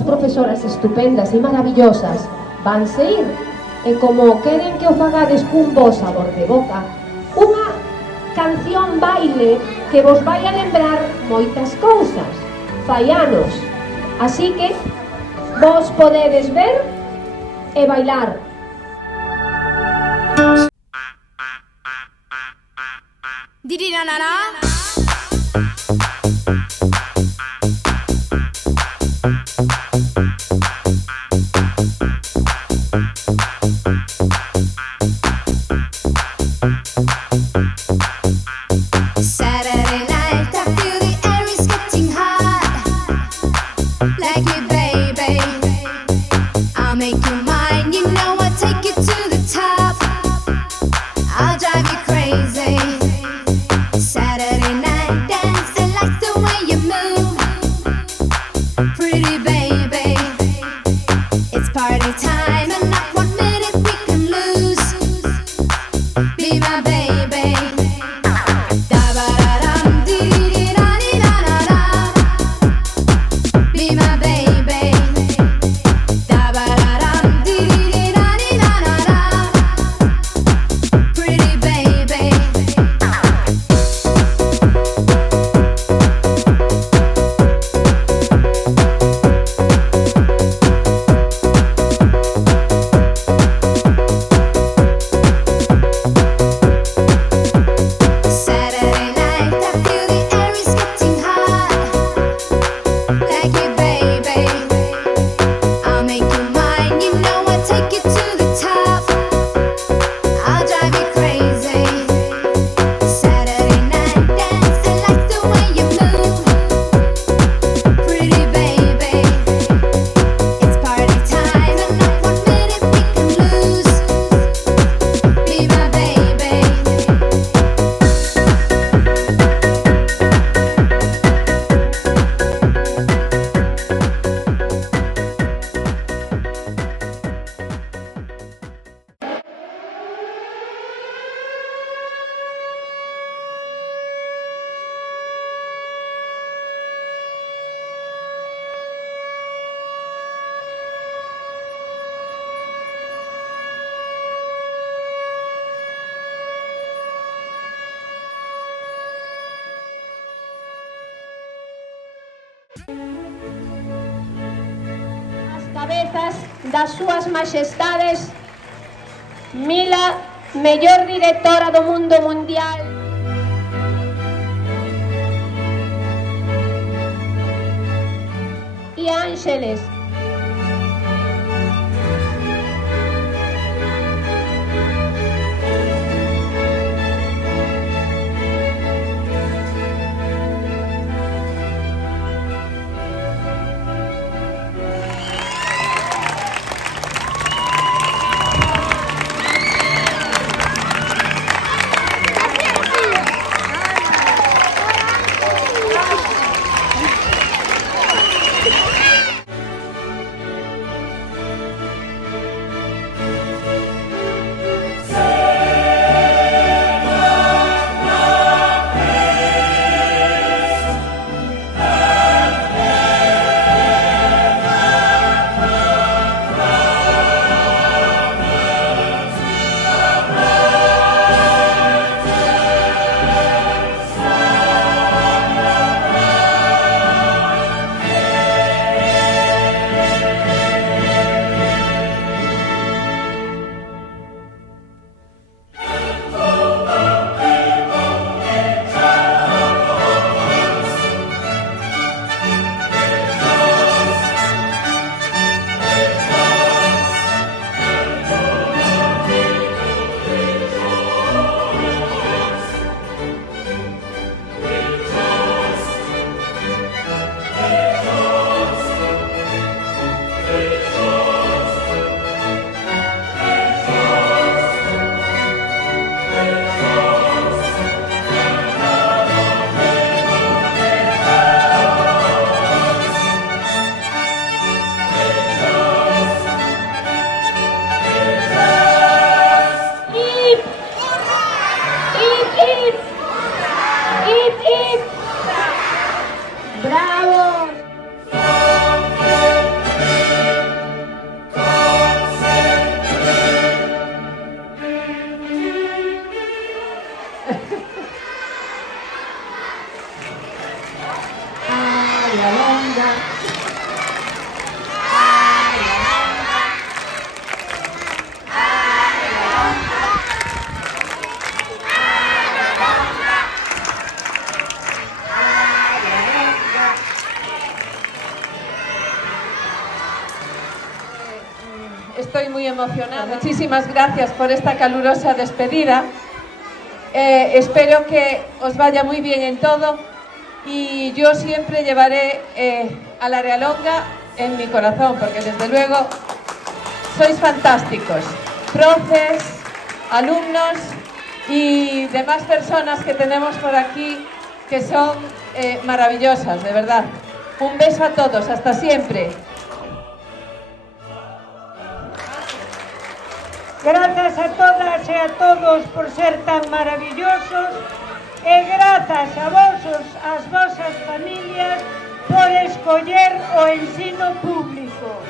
dúas profesoras estupendas e maravillosas vanse ir, e como queren que o fagades cun bo sabor de boca, unha canción baile que vos vai a lembrar moitas cousas, fai anos. Así que vos podedes ver e bailar. Dirirarara. Saturday night, I feel the air is getting hot. Like you, baby, I'll make you mine. You know I'll take you to the top. I'll drive you crazy. Saturday night dance, I like the way you move. Pretty baby, it's party time and not 1 minute we can lose. Be my baby. Da-ba-da-dum, dee-dee-da-dee-da-da-da. Be my baby. Da-ba-da-dum, dee-dee-da-dee-da-da-da. Pretty baby. Saturday night, I feel the air is getting hot. Like you, baby, I'll make you mine. You know I'll take you to the top. I'll drive you crazy. Saturday night dance, I like the way you move. Pretty baby, it's party time and not 1 minute we can lose. Be my baby. As cabezas das súas majestades, Mila, mellor directora do mundo mundial, e Ángeles, ¡Bravo! Realonga. Estoy muy emocionada. Muchísimas gracias por esta calurosa despedida. Espero que os vaya muy bien en todo y yo siempre llevaré a la Realonga en mi corazón, porque desde luego sois fantásticos, profes, alumnos y demás personas que tenemos por aquí que son maravillosas, de verdad. Un beso a todos, hasta siempre. Grazas a todas e a todos por ser tan maravillosos e grazas a vosas, as vosas familias, por escoller o ensino público.